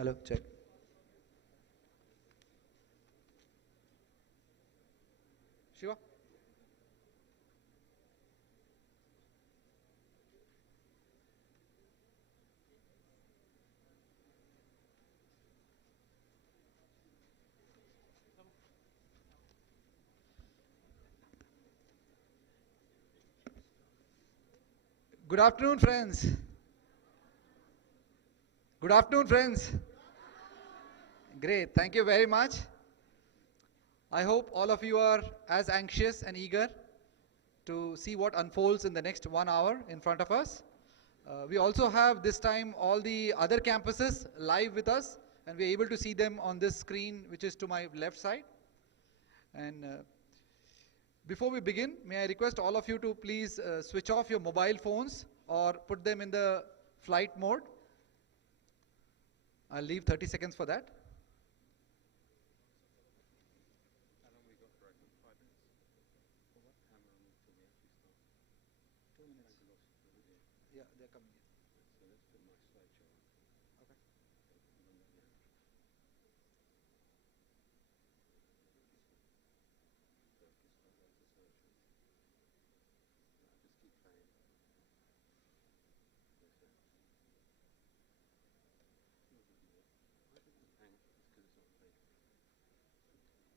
Hello, check. Shiva? Good afternoon, friends. Good afternoon, friends. Great, thank you very much. I hope all of you are as anxious and eager to see what unfolds in the next 1 hour in front of us. We also have this time all the other campuses live with us, and we're able to see them on this screen, which is to my left side. And before we begin, may I request all of you to please switch off your mobile phones or put them in the flight mode. I'll leave 30 seconds for that. Yeah, they're coming in. Okay.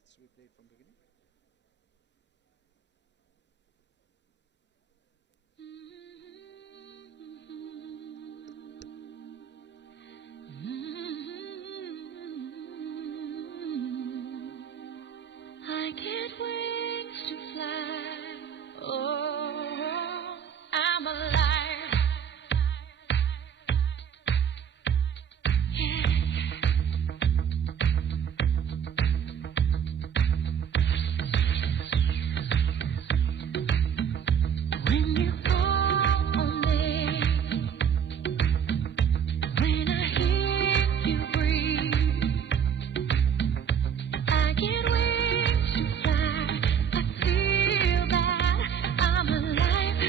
So we played from beginning. I get wings to fly. Oh, I'm alive. Yeah. When you call on me, when I hear you breathe, I get wings to fly. I feel that I'm alive.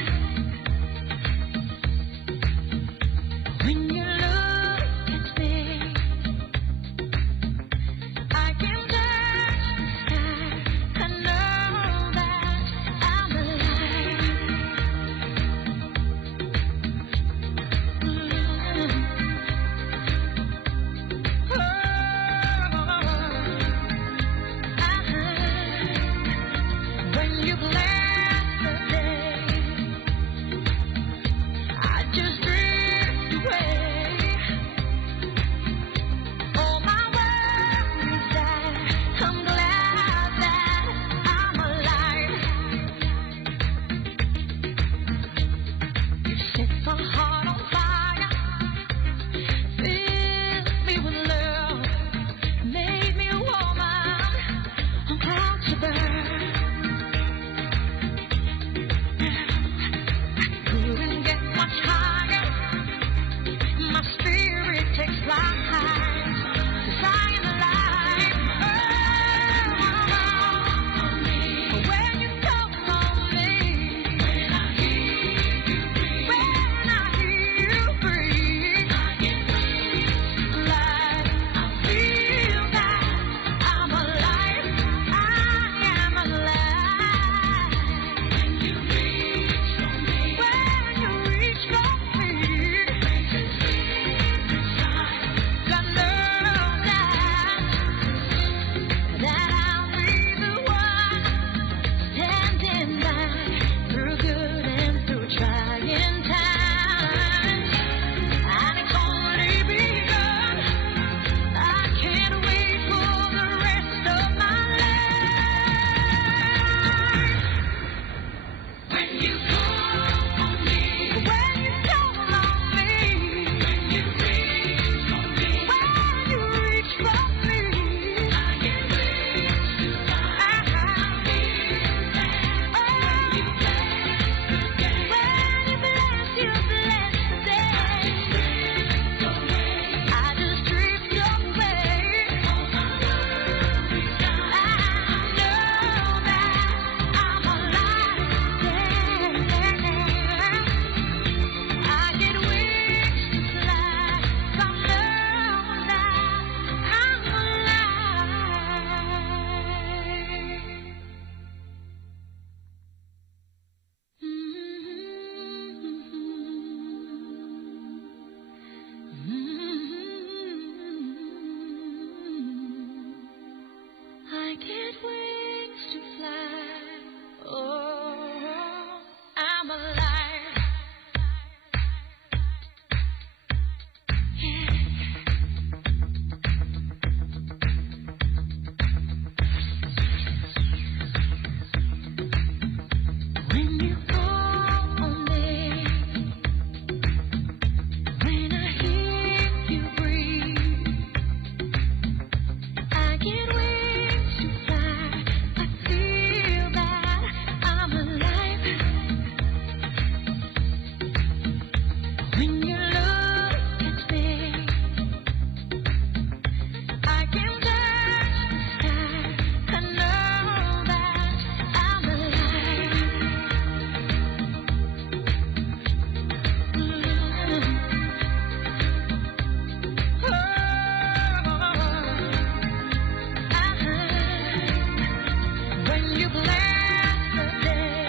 when you've left the day.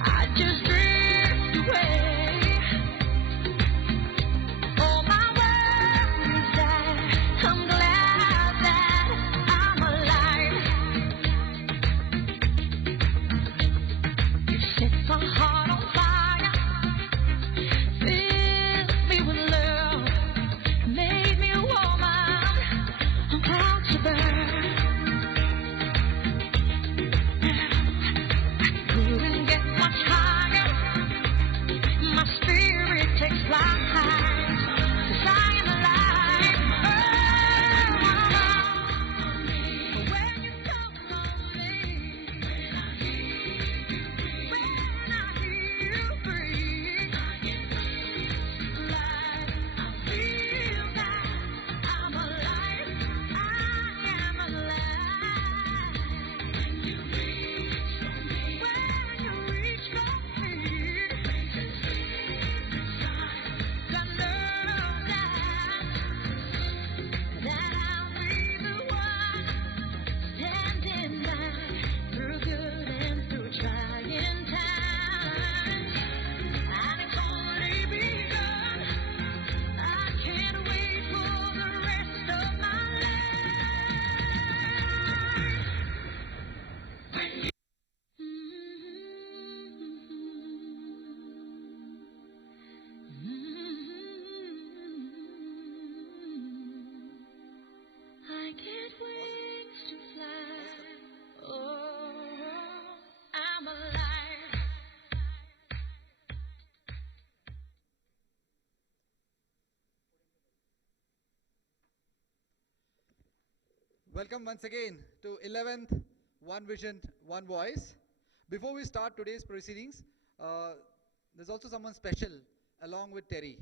I just drift away. All my worries that I'm glad that I'm alive. You set my heart on fire, filled me with love, made me a woman I'm proud to bear. Couldn't get much higher. My spirit takes flight. 'Cause I am alive. Oh, when you come on me, when I hear you breathe, alive, I feel that I'm alive. I am alive. When you reach for me, God knows that I'll be the one standing by through good and through trying times. And it's only begun. I can't wait for the rest of my life. I get wings to fly. Oh, I'm alive. Welcome once again to 11th One Vision, One Voice. Before we start today's proceedings, there's also someone special along with Terry.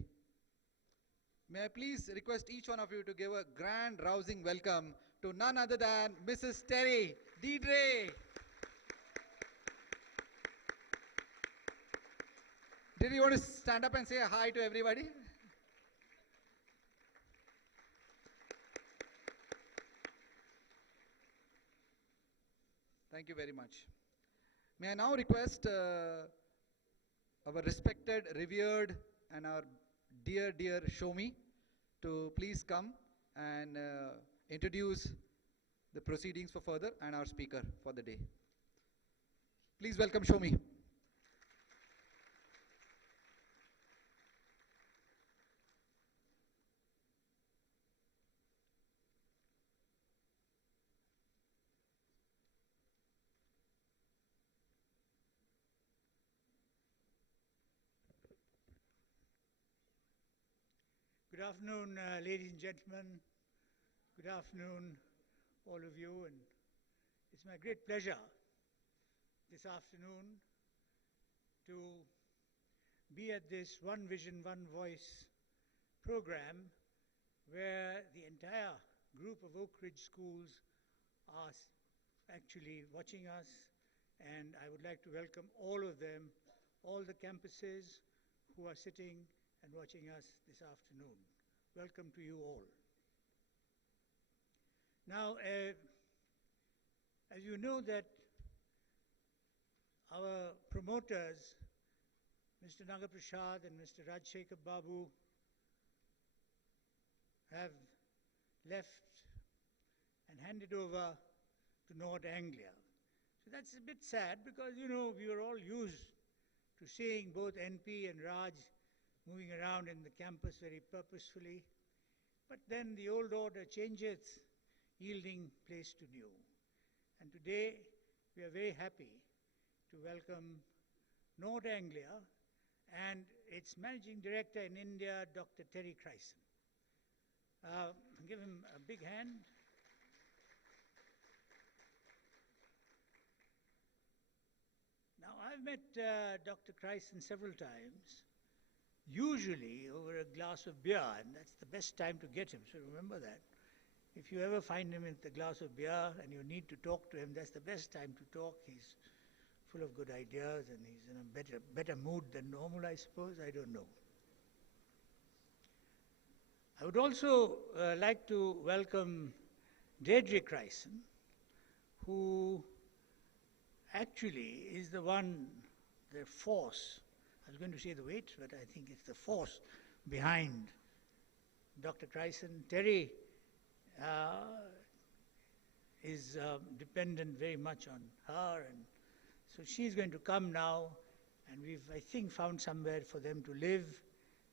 May I please request each one of you to give a grand, rousing welcome to none other than Mrs. Terry Deidre. Did you want to stand up and say hi to everybody? Thank you very much. May I now request our respected, revered, and our dear, dear Shomi to please come and introduce the proceedings for further and our speaker for the day. Please welcome Shomi. Good afternoon, ladies and gentlemen. Good afternoon, all of you. And it's my great pleasure this afternoon to be at this One Vision, One Voice program where the entire group of Oak Ridge schools are actually watching us. And I would like to welcome all of them, all the campuses who are sitting and watching us this afternoon. Welcome to you all. Now, as you know that our promoters, Mr. Nagaprasad and Mr. Rajshekhar Babu, have left and handed over to North Anglia. So that's a bit sad because, you know, we were all used to seeing both NP and Raj moving around in the campus very purposefully. But then the old order changeth, yielding place to new. And today we are very happy to welcome North Anglia and its Managing Director in India, Dr. Terry Chrysson. Give him a big hand. Now, I've met Dr. Chrysson several times, usually over a glass of beer, and that's the best time to get him, so remember that. If you ever find him with a glass of beer and you need to talk to him, that's the best time to talk. He's full of good ideas and he's in a better mood than normal, I suppose. I don't know. I would also like to welcome Deirdre Chrysson, who actually is the one, the force, I was going to say the weight, but I think it's the force behind Dr. Chryson. Terry is dependent very much on her, and so she's going to come now, and we've, I think, found somewhere for them to live,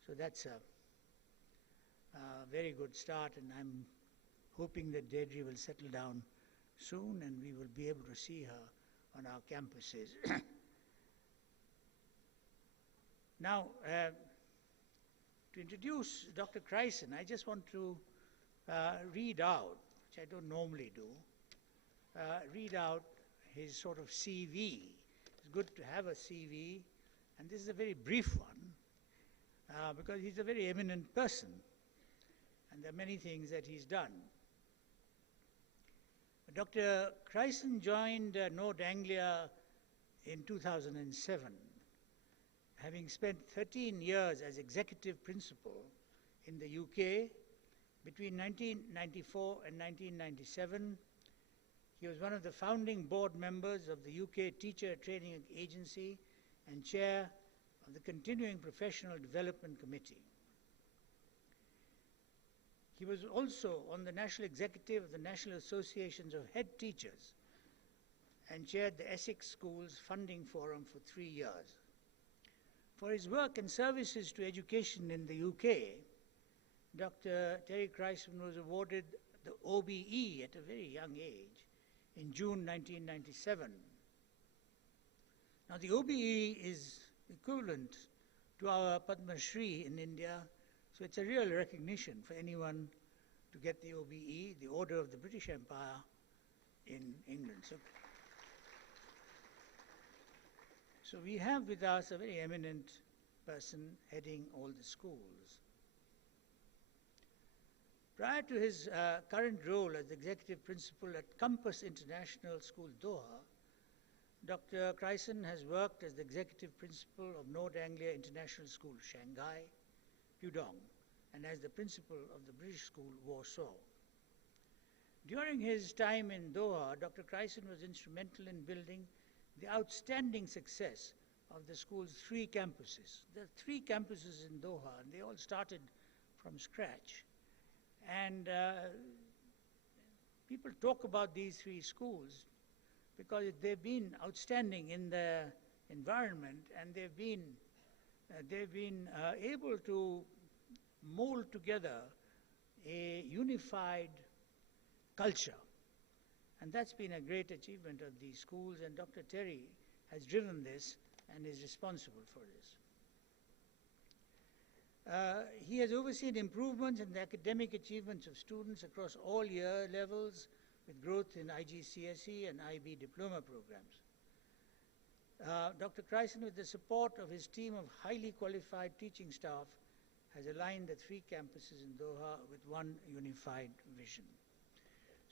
so that's a very good start, and I'm hoping that Deirdre will settle down soon and we will be able to see her on our campuses. Now, to introduce Dr. Chryson, I just want to read out, which I don't normally do, read out his sort of CV. It's good to have a CV, and this is a very brief one, because he's a very eminent person, and there are many things that he's done. Dr. Chryson joined North Anglia in 2007, having spent 13 years as executive principal in the UK. Between 1994 and 1997, he was one of the founding board members of the UK Teacher Training Agency and chair of the Continuing Professional Development Committee. He was also on the National Executive of the National Associations of Head Teachers and chaired the Essex Schools Funding Forum for 3 years. For his work and services to education in the UK, Dr. Terry Chryson was awarded the OBE at a very young age in June 1997. Now, the OBE is equivalent to our Padma Shri in India, so it's a real recognition for anyone to get the OBE, the Order of the British Empire in England. So we have with us a very eminent person heading all the schools. Prior to his current role as executive principal at Compass International School, Doha, Dr. Chryson has worked as the executive principal of North Anglia International School, Shanghai, Pudong, and as the principal of the British School, Warsaw. During his time in Doha, Dr. Chryson was instrumental in building the outstanding success of the school's 3 campuses. There are 3 campuses in Doha, and they all started from scratch. And people talk about these 3 schools because they've been outstanding in their environment, and they've been able to mold together a unified culture. And that's been a great achievement of these schools, and Dr. Terry has driven this and is responsible for this. He has overseen improvements in the academic achievements of students across all year levels, with growth in IGCSE and IB diploma programs. Dr. Chryson, with the support of his team of highly qualified teaching staff, has aligned the 3 campuses in Doha with one unified vision.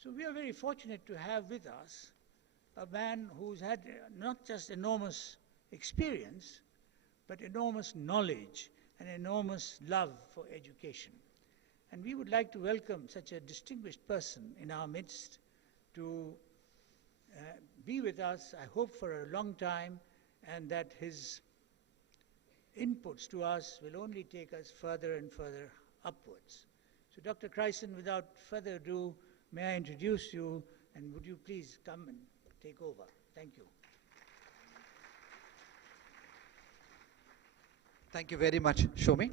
So we are very fortunate to have with us a man who's had not just enormous experience, but enormous knowledge and enormous love for education. And we would like to welcome such a distinguished person in our midst to be with us, I hope, for a long time, and that his inputs to us will only take us further and further upwards. So Dr. Chryson, without further ado, may I introduce you, and would you please come and take over? Thank you. Thank you very much, Shomi.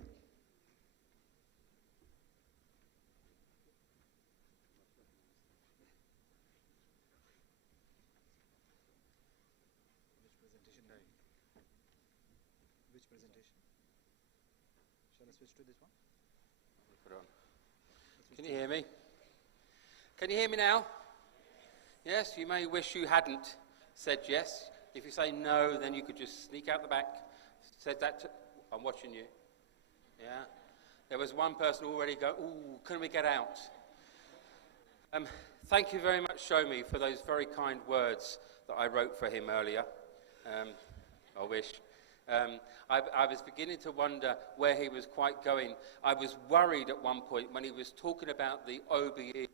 Which presentation? Shall I switch to this one? Put it on. Can you hear me? Can you hear me now? Yes, you may wish you hadn't said yes. If you say no, then you could just sneak out the back. Said that to, I'm watching you. Yeah. There was one person already go, ooh, can we get out? Thank you very much, Shomi, for those very kind words that I wrote for him earlier. I wish. I was beginning to wonder where he was quite going. I was worried at one point when he was talking about the OBE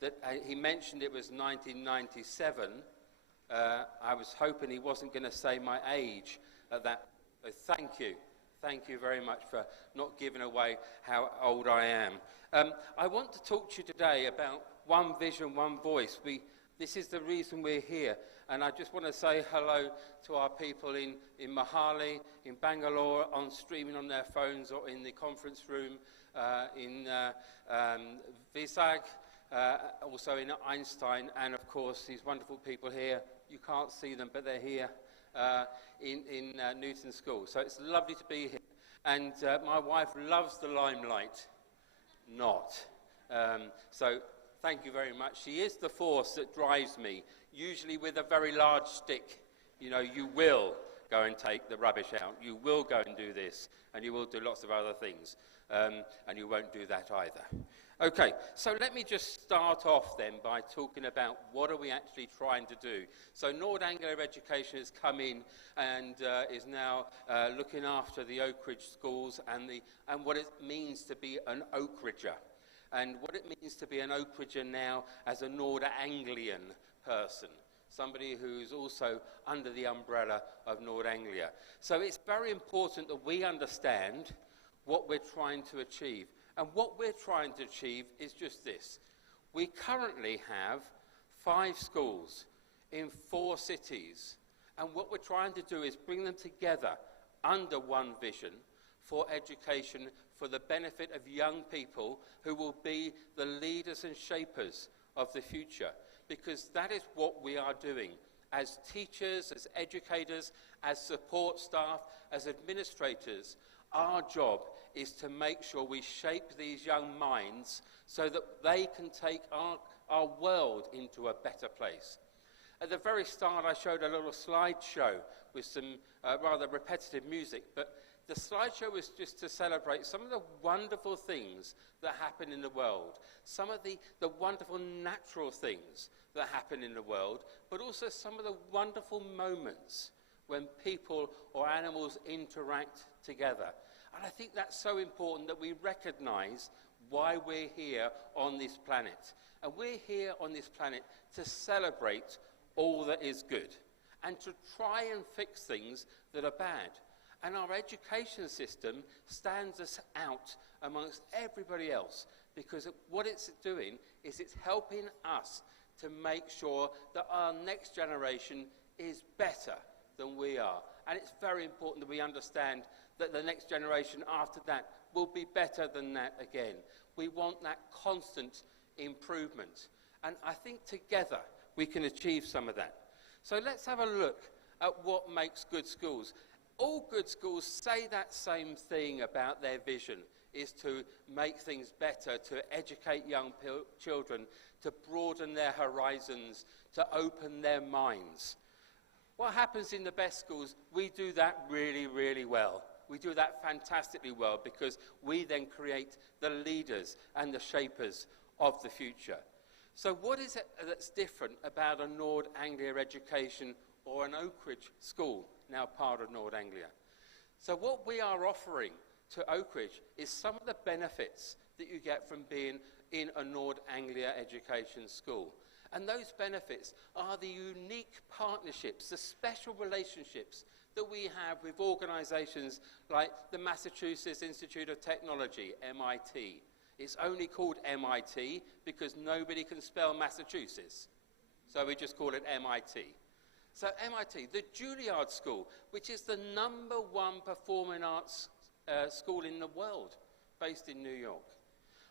that he mentioned it was 1997. I was hoping he wasn't going to say my age at that. So thank you. Thank you very much for not giving away how old I am. I want to talk to you today about one vision, one voice. This is the reason we're here. And I just want to say hello to our people in Mohali, in Bangalore, on streaming on their phones or in the conference room, in Vizag, also in Einstein, and of course these wonderful people here. You can't see them, but they're here in Newton School. So it's lovely to be here. And my wife loves the limelight. Not. So thank you very much. She is the force that drives me, usually with a very large stick. You know, you will go and take the rubbish out. You will go and do this. And you will do lots of other things. And you won't do that either. Okay, so let me just start off then by talking about what are we actually trying to do. So Nord Anglia Education has come in and is now looking after the Oak Ridge schools and what it means to be an Oak Ridger. And what it means to be an Oak Ridger now as a Nord Anglian person. Somebody who's also under the umbrella of Nord Anglia. So it's very important that we understand what we're trying to achieve. And what we're trying to achieve is just this. We currently have 5 schools in 4 cities. And what we're trying to do is bring them together under one vision for education for the benefit of young people who will be the leaders and shapers of the future. Because that is what we are doing as teachers, as educators, as support staff, as administrators. Our job is to make sure we shape these young minds so that they can take our world into a better place. At the very start, I showed a little slideshow with some rather repetitive music, but the slideshow was just to celebrate some of the wonderful things that happen in the world, some of the wonderful natural things that happen in the world, but also some of the wonderful moments when people or animals interact together. And I think that's so important that we recognize why we're here on this planet. And we're here on this planet to celebrate all that is good and to try and fix things that are bad. And our education system stands us out amongst everybody else because what it's doing is it's helping us to make sure that our next generation is better than we are. And it's very important that we understand that the next generation after that will be better than that again. We want that constant improvement. And I think together we can achieve some of that. So let's have a look at what makes good schools. All good schools say that same thing about their vision, is to make things better, to educate young children, to broaden their horizons, to open their minds. What happens in the best schools, we do that really, really well. We do that fantastically well because we then create the leaders and the shapers of the future. So what is it that's different about a Nord Anglia education or an Oak Ridge school, now part of Nord Anglia? So what we are offering to Oak Ridge is some of the benefits that you get from being in a Nord Anglia education school. And those benefits are the unique partnerships, the special relationships that we have with organisations like the Massachusetts Institute of Technology, MIT. It's only called MIT because nobody can spell Massachusetts. So we just call it MIT. So MIT, the Juilliard School, which is the #1 performing arts school in the world, based in New York.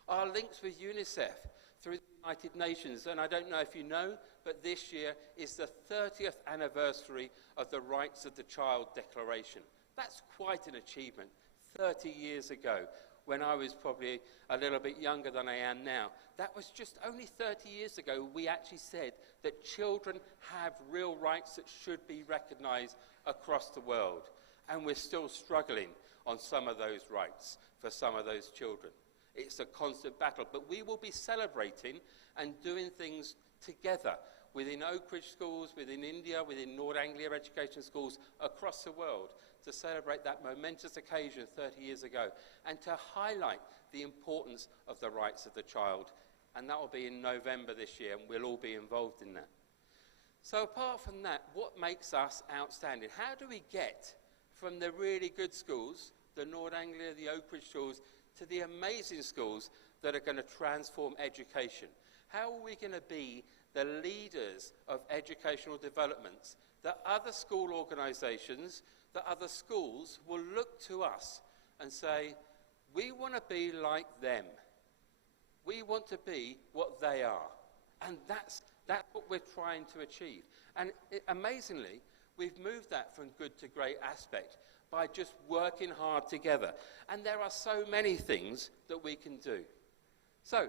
Our links with UNICEF through the United Nations, and I don't know if you know, but this year is the 30th anniversary of the Rights of the Child Declaration. That's quite an achievement. 30 years ago, when I was probably a little bit younger than I am now, that was just only 30 years ago we actually said that children have real rights that should be recognised across the world. And we're still struggling on some of those rights for some of those children. It's a constant battle, but we will be celebrating and doing things together within Oak Ridge schools, within India, within Nord Anglia education schools across the world to celebrate that momentous occasion 30 years ago and to highlight the importance of the rights of the child and that will be in November this year, and we'll all be involved in that. So apart from that, what makes us outstanding? How do we get from the really good schools, the North Anglia, the Oakridge schools, to the amazing schools that are going to transform education? How are we going to be the leaders of educational developments that other school organisations, that other schools will look to us and say, we want to be like them. We want to be what they are. And that's what we're trying to achieve. And amazingly, we've moved that from good to great aspect by just working hard together. And there are so many things that we can do. So,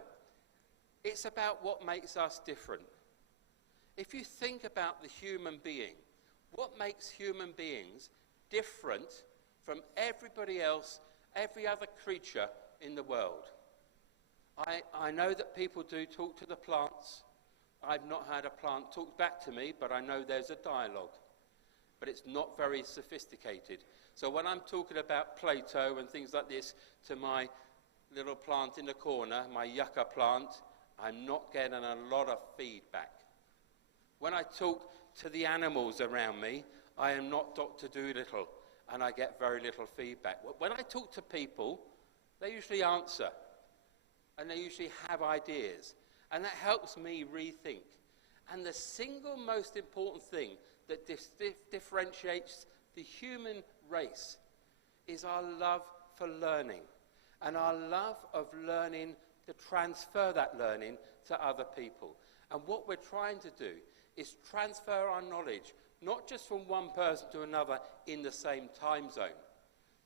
it's about what makes us different. If you think about the human being, what makes human beings different from everybody else, every other creature in the world? I know that people do talk to the plants. I've not had a plant talk back to me, but I know there's a dialogue. But it's not very sophisticated. So when I'm talking about Plato and things like this to my little plant in the corner, my yucca plant, I'm not getting a lot of feedback. When I talk to the animals around me, I am not Dr. Dolittle, and I get very little feedback. When I talk to people, they usually answer, and they usually have ideas, and that helps me rethink. And the single most important thing that differentiates the human race is our love for learning, and our love of learning to transfer that learning to other people. And what we're trying to do is transfer our knowledge, not just from one person to another in the same time zone,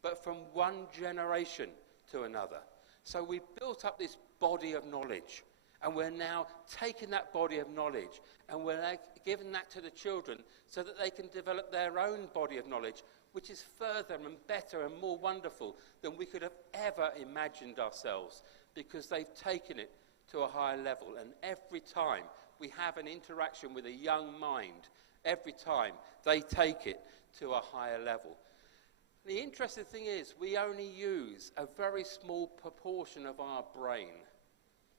but from one generation to another. So we've built up this body of knowledge, and we're now taking that body of knowledge and we're giving that to the children so that they can develop their own body of knowledge, which is further and better and more wonderful than we could have ever imagined ourselves, because they've taken it to a higher level. And every time we have an interaction with a young mind, every time they take it to a higher level. The interesting thing is we only use a very small proportion of our brain.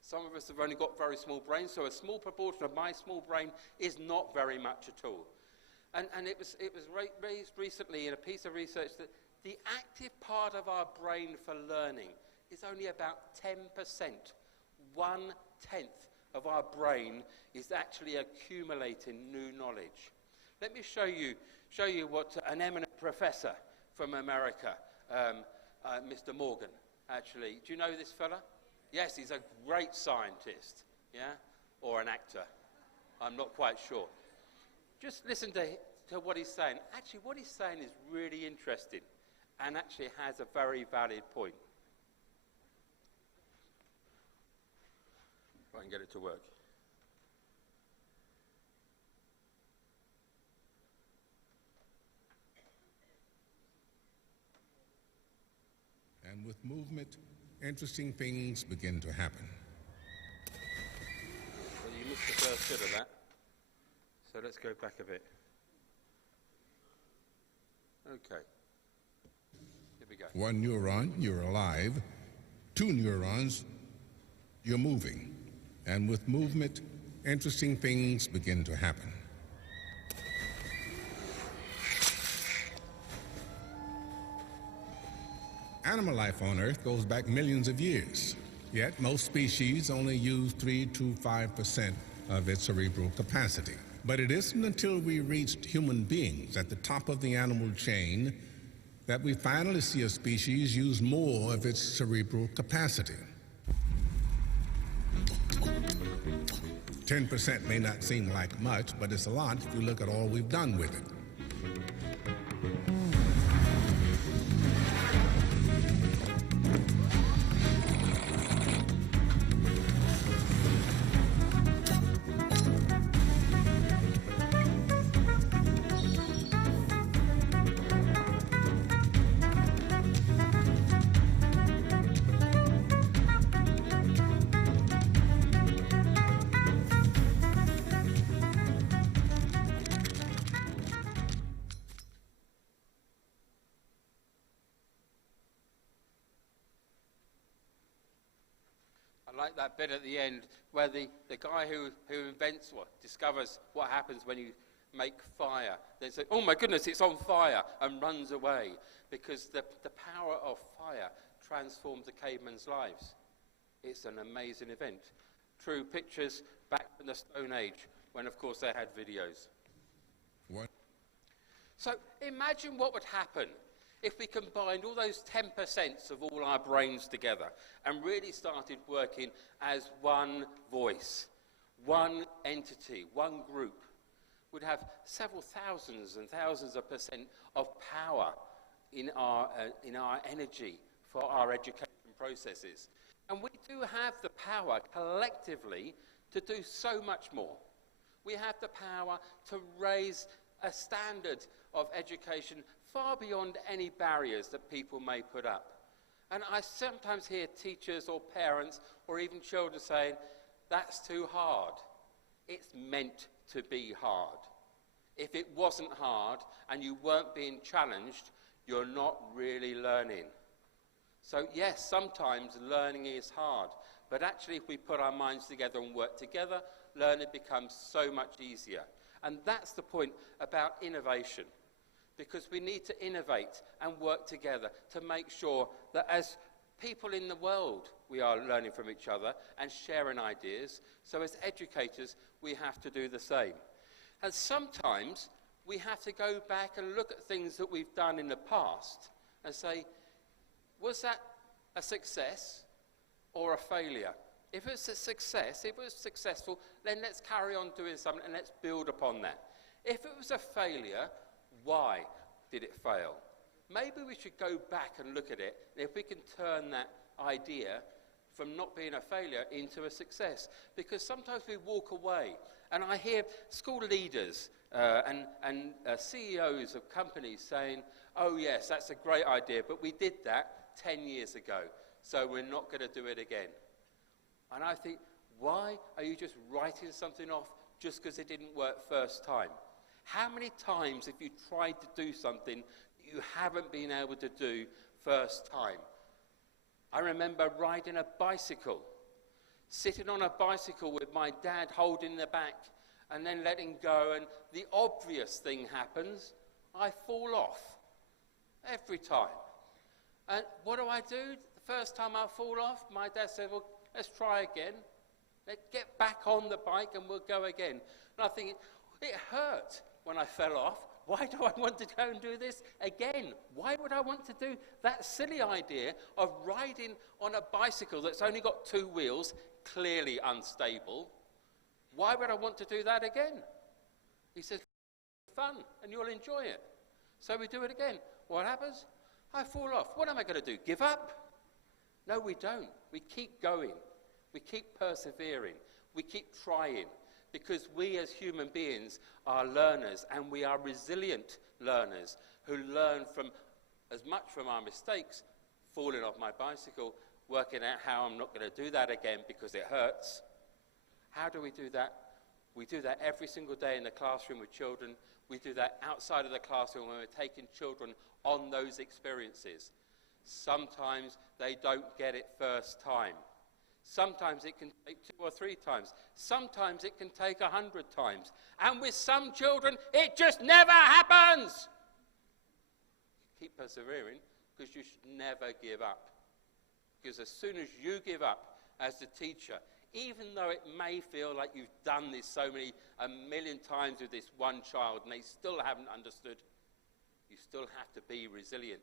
Some of us have only got very small brains, so a small proportion of my small brain is not very much at all. And it was raised recently in a piece of research that the active part of our brain for learning is only about 10%. 1/10 of our brain is actually accumulating new knowledge. Let me show you what an eminent professor from America, Mr. Morgan, actually. Do you know this fella? Yes, he's a great scientist, yeah? Or an actor. I'm not quite sure. Just listen to what he's saying. Actually, what he's saying is really interesting and actually has a very valid point. If I can get it to work. And with movement, interesting things begin to happen. Well, you missed the first bit of that. So let's go back a bit. Okay. Here we go. One neuron, you're alive. Two neurons, you're moving. And with movement, interesting things begin to happen. Animal life on Earth goes back millions of years, yet most species only use 3 to 5% of its cerebral capacity. But it isn't until we reached human beings at the top of the animal chain that we finally see a species use more of its cerebral capacity. 10% may not seem like much, but it's a lot if you look at all we've done with it. I like that bit at the end where the guy who invents discovers what happens when you make fire. They say, oh my goodness, it's on fire, and runs away because the power of fire transforms the cavemen's lives. It's an amazing event. True pictures back in the Stone Age when, of course, they had videos. What? So imagine what would happen if we combined all those 10% of all our brains together and really started working as one voice, one entity, one group. We'd have several thousands and thousands of percent of power in our energy for our education processes. And we do have the power collectively to do so much more. We have the power to raise a standard of education far beyond any barriers that people may put up. And I sometimes hear teachers or parents or even children saying, that's too hard. It's meant to be hard. If it wasn't hard and you weren't being challenged, you're not really learning. So yes, sometimes learning is hard, but actually if we put our minds together and work together, learning becomes so much easier. And that's the point about innovation, because we need to innovate and work together to make sure that as people in the world, we are learning from each other and sharing ideas. So as educators, we have to do the same. And sometimes we have to go back and look at things that we've done in the past and say, was that a success or a failure? If it's a success, if it was successful, then let's carry on doing something and let's build upon that. If it was a failure, why did it fail? Maybe we should go back and look at it, and if we can turn that idea from not being a failure into a success. Because sometimes we walk away, and I hear school leaders and CEOs of companies saying, oh yes, that's a great idea, but we did that 10 years ago, so we're not going to do it again. And I think, why are you just writing something off just because it didn't work first time? How many times have you tried to do something you haven't been able to do first time? I remember riding a bicycle, sitting on a bicycle with my dad holding the back and then letting go, and the obvious thing happens, I fall off every time. And what do? The first time I fall off, my dad said, well, let's try again. Let's get back on the bike and we'll go again. And I think, it hurt when I fell off. Why do I want to go and do this again? Why would I want to do that silly idea of riding on a bicycle that's only got 2 wheels, clearly unstable? Why would I want to do that again? He says, fun, and you'll enjoy it. So we do it again. What happens? I fall off. What am I going to do? Give up? No, we don't. We keep going. We keep persevering. We keep trying. Because we as human beings are learners, and we are resilient learners who learn from as much from our mistakes, falling off my bicycle, working out how I'm not going to do that again because it hurts. How do we do that? We do that every single day in the classroom with children. We do that outside of the classroom when we're taking children on those experiences. Sometimes they don't get it first time. Sometimes it can take 2 or 3 times. Sometimes it can take 100 times. And with some children, it just never happens. Keep persevering, because you should never give up. Because as soon as you give up as the teacher, even though it may feel like you've done this a million times with this one child and they still haven't understood, you still have to be resilient.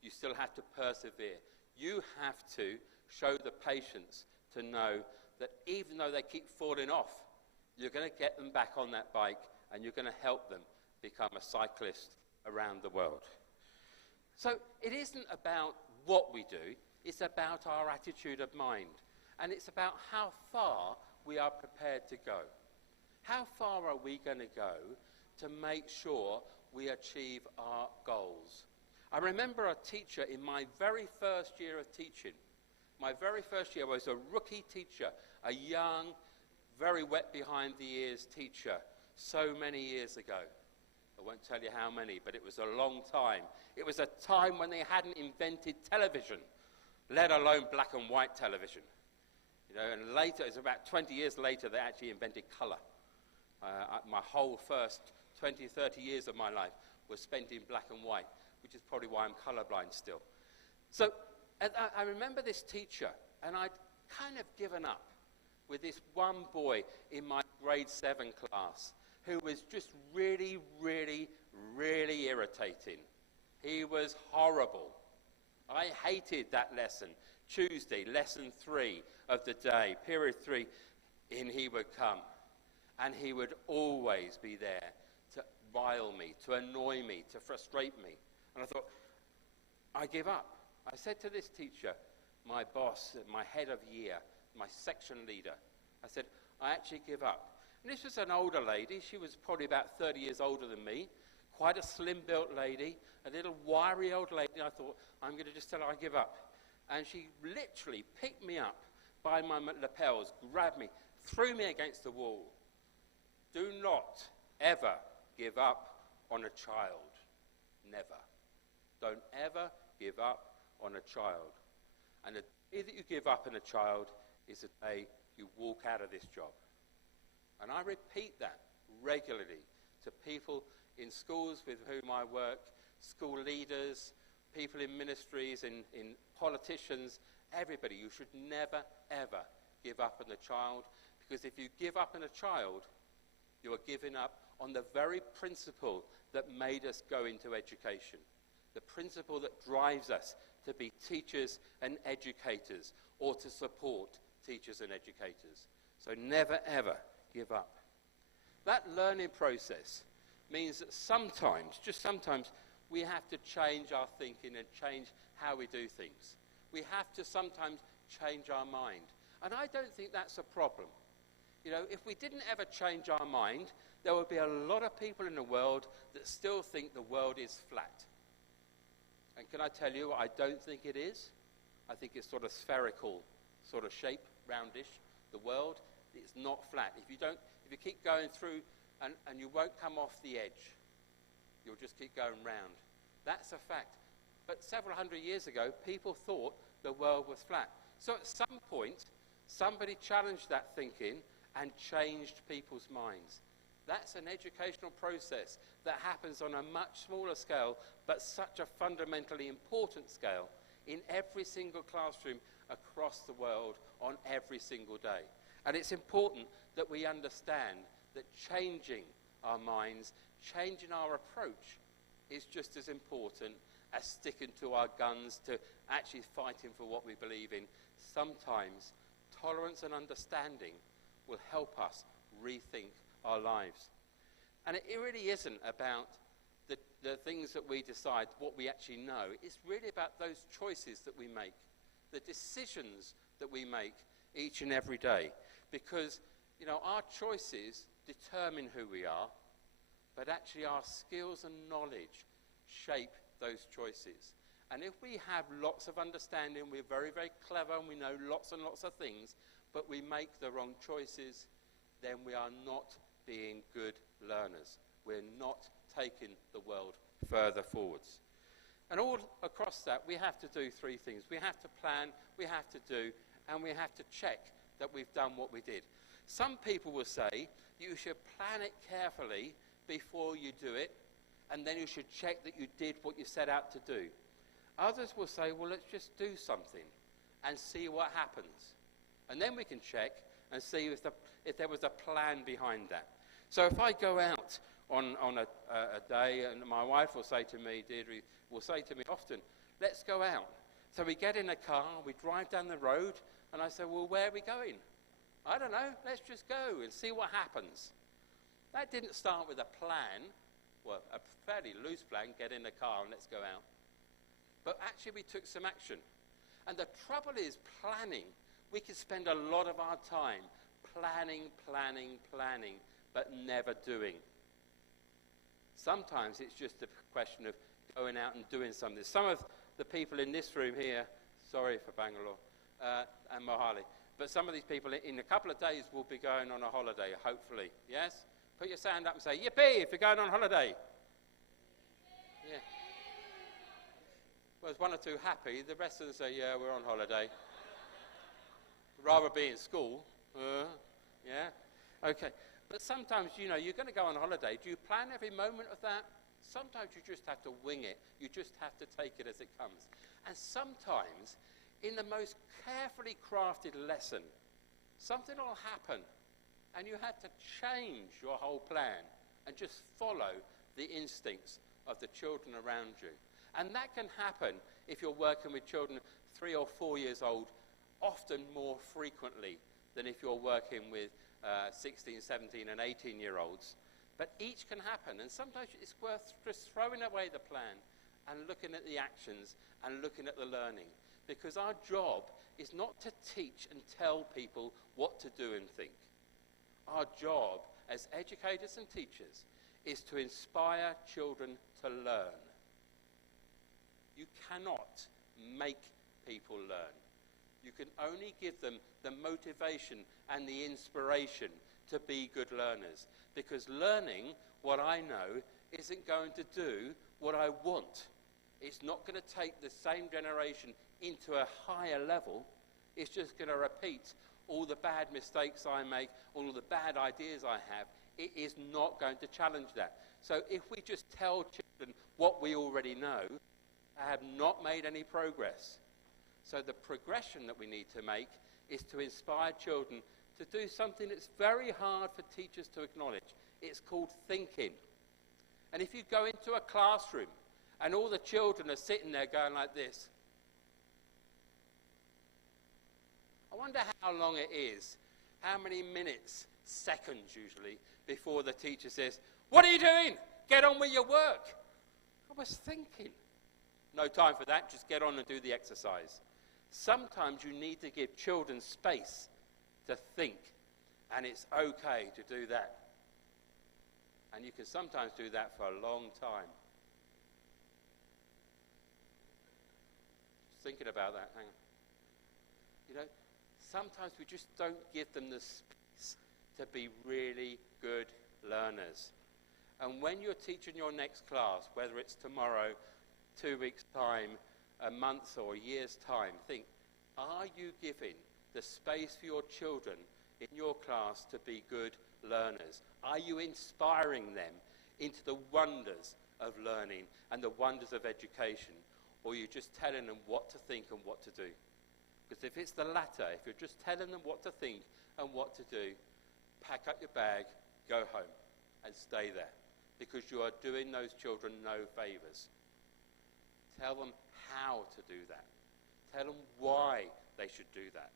You still have to persevere. You have to show the patience to know that even though they keep falling off, you're going to get them back on that bike and you're going to help them become a cyclist around the world. So it isn't about what we do, it's about our attitude of mind. And it's about how far we are prepared to go. How far are we going to go to make sure we achieve our goals? I remember a teacher in my very first year of teaching. My very first year, I was a rookie teacher, a young, very wet behind the ears teacher, so many years ago. I won't tell you how many, but it was a long time. It was a time when they hadn't invented television, let alone black and white television. You know, and later, it was about 20 years later, they actually invented colour. My whole first 20, 30 years of my life was spent in black and white, which is probably why I'm colourblind still. So I remember this teacher, and I'd kind of given up with this one boy in my grade 7 class who was just really, really, really irritating. He was horrible. I hated that lesson. Tuesday, lesson 3 of the day, period 3, in he would come. And he would always be there to rile me, to annoy me, to frustrate me. And I thought, I give up. I said to this teacher, my boss, my head of year, my section leader, I said, I actually give up. And this was an older lady. She was probably about 30 years older than me, quite a slim-built lady, a little wiry old lady. I thought, I'm going to just tell her I give up. And she literally picked me up by my lapels, grabbed me, threw me against the wall. Do not ever give up on a child. Never. Don't ever give up on a child. And the day that you give up on a child is the day you walk out of this job. And I repeat that regularly to people in schools with whom I work, school leaders, people in ministries, in politicians, everybody. You should never, ever give up on a child, because if you give up on a child, you are giving up on the very principle that made us go into education, the principle that drives us to be teachers and educators, or to support teachers and educators. So never, ever give up. That learning process means that sometimes, just sometimes, we have to change our thinking and change how we do things. We have to sometimes change our mind. And I don't think that's a problem. You know, if we didn't ever change our mind, there would be a lot of people in the world that still think the world is flat. And can I tell you, I don't think it is. I think it's sort of spherical sort of shape, roundish. The world is not flat. If you keep going through and you won't come off the edge, you'll just keep going round. That's a fact. But several hundred years ago, people thought the world was flat. So at some point, somebody challenged that thinking and changed people's minds. That's an educational process that happens on a much smaller scale, but such a fundamentally important scale in every single classroom across the world on every single day. And it's important that we understand that changing our minds, changing our approach, is just as important as sticking to our guns, to actually fighting for what we believe in. Sometimes tolerance and understanding will help us rethink our lives. And it really isn't about the things that we decide, what we actually know. It's really about those choices that we make, the decisions that we make each and every day. Because, you know, our choices determine who we are, but actually our skills and knowledge shape those choices. And if we have lots of understanding, we're very, very clever, and we know lots and lots of things, but we make the wrong choices, then we are not being good learners. We're not taking the world further forwards. And all across that, we have to do three things. We have to plan, we have to do, and we have to check that we've done what we did. Some people will say you should plan it carefully before you do it, and then you should check that you did what you set out to do. Others will say, well, let's just do something and see what happens. And then we can check and see if there was a plan behind that. So if I go out on a day, and my wife will say to me, Deirdre will say to me often, let's go out. So we get in a car, we drive down the road, and I say, well, where are we going? I don't know, let's just go and see what happens. That didn't start with a plan, well, a fairly loose plan, get in the car and let's go out. But actually we took some action. And the trouble is planning. We can spend a lot of our time planning, but never doing. Sometimes it's just a question of going out and doing something. Some of the people in this room here, sorry for Bangalore and Mohali, but some of these people in a couple of days will be going on a holiday, hopefully. Yes? Put your hand up and say, yippee, if you're going on holiday. Yeah. Well, there's one or two happy. The rest of them say, yeah, we're on holiday. rather be in school. Yeah? Okay. But sometimes, you know, you're going to go on holiday. Do you plan every moment of that? Sometimes you just have to wing it. You just have to take it as it comes. And sometimes, in the most carefully crafted lesson, something will happen, and you have to change your whole plan and just follow the instincts of the children around you. And that can happen if you're working with children 3 or 4 years old, often more frequently than if you're working with 16, 17 and 18-year-olds. But each can happen, and sometimes it's worth just throwing away the plan and looking at the actions and looking at the learning. Because our job is not to teach and tell people what to do and think. Our job as educators and teachers is to inspire children to learn. You cannot make people learn. You can only give them the motivation and the inspiration to be good learners. Because learning what I know isn't going to do what I want. It's not going to take the same generation into a higher level. It's just going to repeat all the bad mistakes I make, all the bad ideas I have. It is not going to challenge that. So if we just tell children what we already know, I have not made any progress. So the progression that we need to make is to inspire children to do something that's very hard for teachers to acknowledge. It's called thinking. And if you go into a classroom and all the children are sitting there going like this, I wonder how long it is, how many minutes, seconds usually, before the teacher says, "What are you doing? Get on with your work." I was thinking. No time for that, just get on and do the exercise. Sometimes you need to give children space to think, and it's okay to do that. And you can sometimes do that for a long time. Just thinking about that, hang on. You know, sometimes we just don't give them the space to be really good learners. And when you're teaching your next class, whether it's tomorrow, 2 weeks' time, a month or a year's time, think, are you giving the space for your children in your class to be good learners? Are you inspiring them into the wonders of learning and the wonders of education? Or are you just telling them what to think and what to do? Because if it's the latter, if you're just telling them what to think and what to do, pack up your bag, go home and stay there. Because you are doing those children no favours. Tell them how to do that. Tell them why they should do that.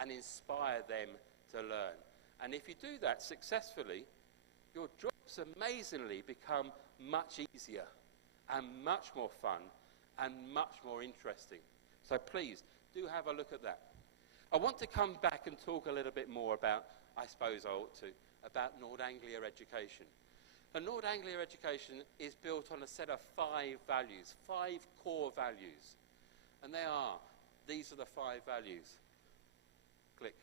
And inspire them to learn. And if you do that successfully, your jobs amazingly become much easier and much more fun and much more interesting. So please, do have a look at that. I want to come back and talk a little bit more about, I suppose I ought to, about North Anglia education. And North Anglia education is built on a set of 5 values, 5 core values. And they are, these are the 5 values. Click.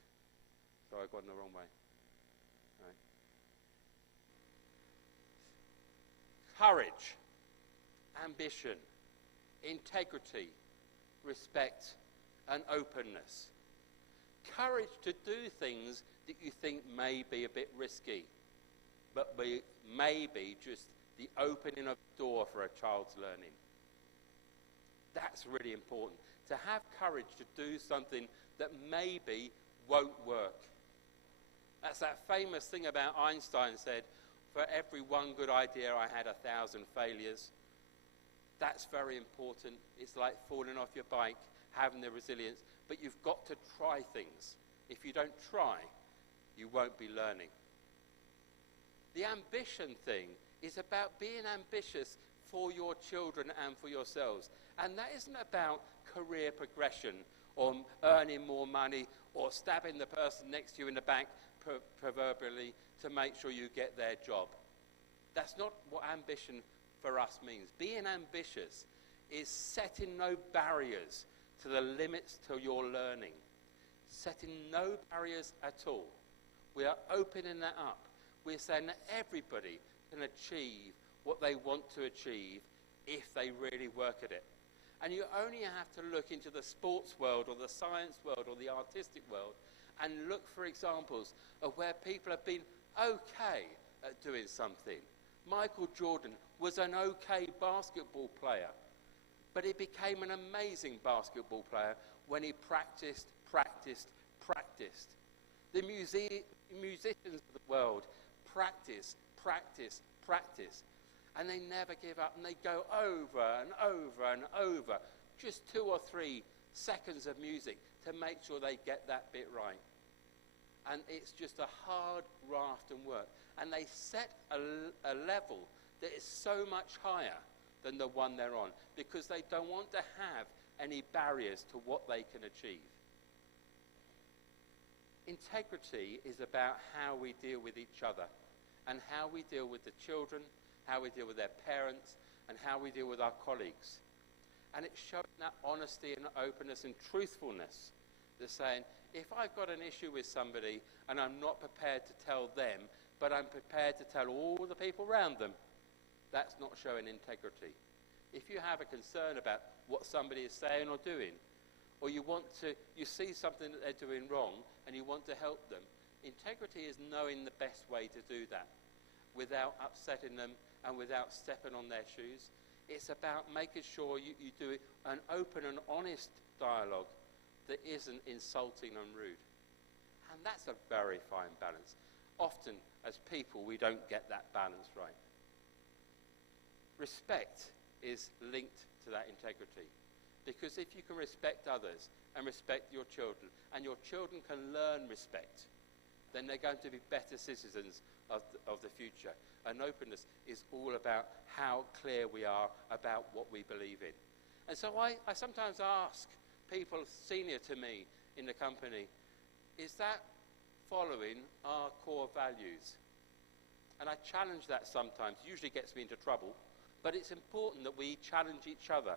Sorry, I got in the wrong way. Right. Courage, ambition, integrity, respect, and openness. Courage to do things that you think may be a bit risky, but may be just the opening of the door for a child's learning. That's really important. To have courage to do something that maybe won't work. That's that famous thing about Einstein said, for every one good idea I had 1,000 failures. That's very important. It's like falling off your bike, having the resilience, but you've got to try things. If you don't try, you won't be learning. The ambition thing is about being ambitious for your children and for yourselves. And that isn't about career progression or earning more money or stabbing the person next to you in the back proverbially to make sure you get their job. That's not what ambition for us means. Being ambitious is setting no barriers to the limits to your learning. Setting no barriers at all. We are opening that up. We're saying that everybody can achieve what they want to achieve if they really work at it. And you only have to look into the sports world or the science world or the artistic world and look for examples of where people have been okay at doing something. Michael Jordan was an okay basketball player, but he became an amazing basketball player when he practiced. The musicians of the world practice, and they never give up, and they go over and over and over, just 2 or 3 seconds of music to make sure they get that bit right. And it's just a hard graft and work. And they set a level that is so much higher than the one they're on, because they don't want to have any barriers to what they can achieve. Integrity is about how we deal with each other, and how we deal with the children, how we deal with their parents, and how we deal with our colleagues. And it's showing that honesty and openness and truthfulness. They're saying, if I've got an issue with somebody and I'm not prepared to tell them, but I'm prepared to tell all the people around them, that's not showing integrity. If you have a concern about what somebody is saying or doing, or you see something that they're doing wrong and you want to help them, integrity is knowing the best way to do that without upsetting them and without stepping on their shoes. It's about making sure you do an open and honest dialogue that isn't insulting and rude. And that's a very fine balance. Often, as people, we don't get that balance right. Respect is linked to that integrity. Because if you can respect others and respect your children, and your children can learn respect, then they're going to be better citizens of the future. And openness is all about how clear we are about what we believe in. And so I sometimes ask people senior to me in the company, is that following our core values? And I challenge that sometimes. It usually gets me into trouble, but it's important that we challenge each other.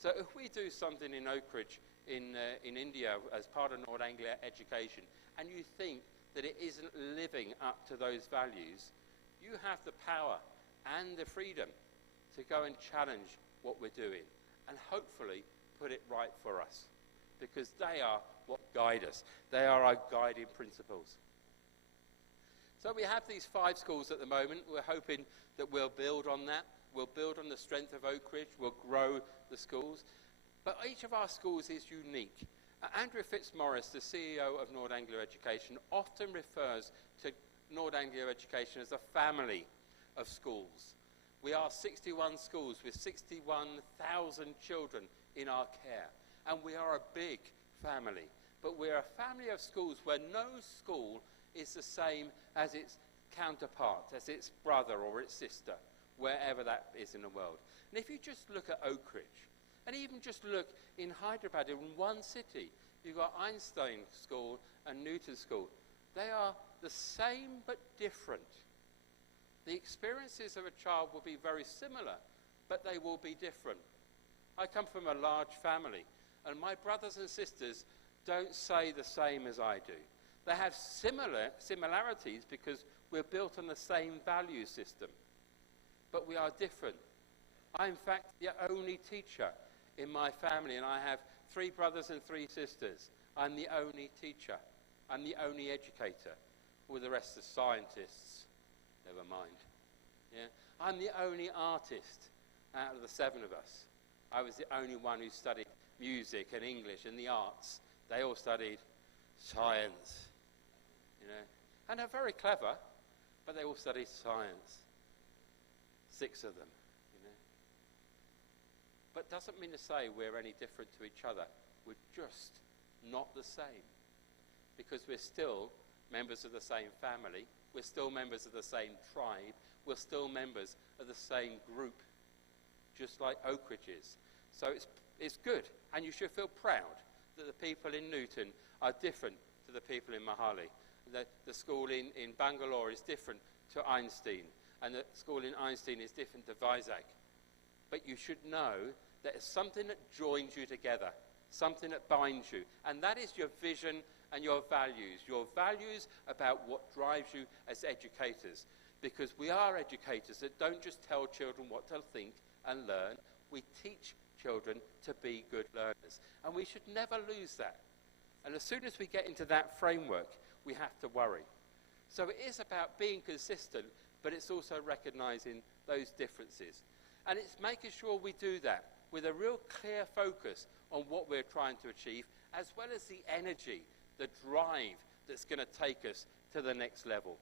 So if we do something in Oak Ridge in India as part of North Anglia education, and you think that it isn't living up to those values, you have the power and the freedom to go and challenge what we're doing and hopefully put it right for us, because they are what guide us. They are our guiding principles. So we have these 5 schools at the moment. We're hoping that we'll build on that. We'll build on the strength of Oak Ridge. We'll grow the schools. But each of our schools is unique. Andrew Fitzmaurice, the CEO of North Anglia Education, often refers to North Anglia Education as a family of schools. We are 61 schools with 61,000 children in our care. And we are a big family. But we're a family of schools where no school is the same as its counterpart, as its brother or its sister, wherever that is in the world. And if you just look at Oak Ridge, and even just look in Hyderabad, in one city, you've got Einstein School and Newton School. They are the same but different. The experiences of a child will be very similar, but they will be different. I come from a large family, and my brothers and sisters don't say the same as I do. They have similarities because we're built on the same value system, but we are different. I'm in fact the only teacher in my family, and I have 3 brothers and 3 sisters. I'm the only teacher. I'm the only educator. All the rest are scientists. Never mind. Yeah? I'm the only artist out of the 7 of us. I was the only one who studied music and English and the arts. They all studied science, you know. And they're very clever, but they all studied science. 6 of them. But doesn't mean to say we're any different to each other. We're just not the same. Because we're still members of the same family. We're still members of the same tribe. We're still members of the same group. Just like Oak Ridge is. So it's good. And you should feel proud that the people in Newton are different to the people in Mohali. The school in Bangalore is different to Einstein. And the school in Einstein is different to Vizag. But you should know that it's something that joins you together, something that binds you. And that is your vision and your values about what drives you as educators. Because we are educators that don't just tell children what to think and learn. We teach children to be good learners. And we should never lose that. And as soon as we get into that framework, we have to worry. So it is about being consistent, but it's also recognizing those differences. And it's making sure we do that with a real clear focus on what we're trying to achieve, as well as the energy, the drive that's going to take us to the next level.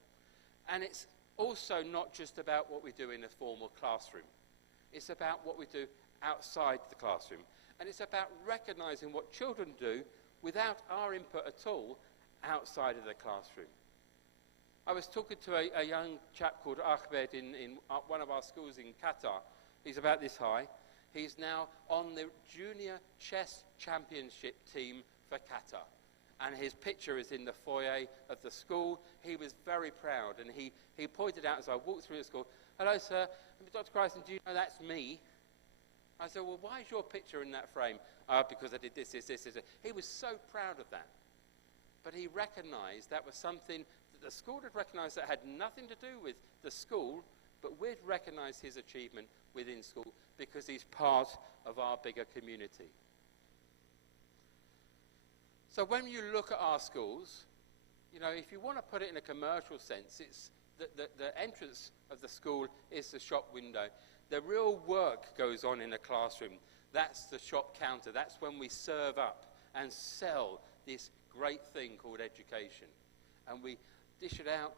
And it's also not just about what we do in a formal classroom. It's about what we do outside the classroom. And it's about recognizing what children do without our input at all outside of the classroom. I was talking to a young chap called Ahmed in one of our schools in Qatar. He's about this high. He's now on the junior chess championship team for Qatar. And his picture is in the foyer of the school. He was very proud, and he pointed out as I walked through the school, "Hello, sir, Dr. Christen, do you know that's me?" I said, "Well, why is your picture in that frame?" "Because I did this. He was so proud of that. But he recognized that was something that the school had recognized that had nothing to do with the school, but we'd recognized his achievement within school because he's part of our bigger community. So when you look at our schools, you know, if you want to put it in a commercial sense, it's the entrance of the school is the shop window. The real work goes on in the classroom. That's the shop counter. That's when we serve up and sell this great thing called education. And we dish it out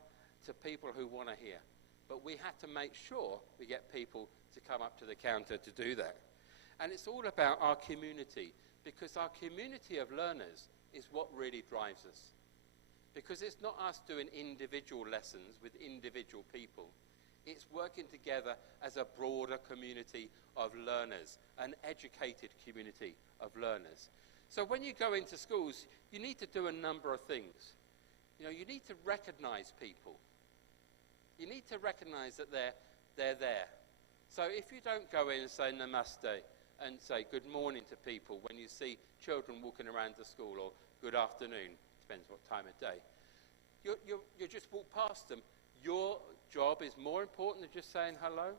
to people who want to hear. But we have to make sure we get people to come up to the counter to do that. And it's all about our community, because our community of learners is what really drives us. Because it's not us doing individual lessons with individual people. It's working together as a broader community of learners, an educated community of learners. So when you go into schools, you need to do a number of things. You know, you need to recognize people. You need to recognize that they're there. So if you don't go in and say namaste and say good morning to people when you see children walking around the school, or good afternoon, depends what time of day, you just walk past them. Your job is more important than just saying hello.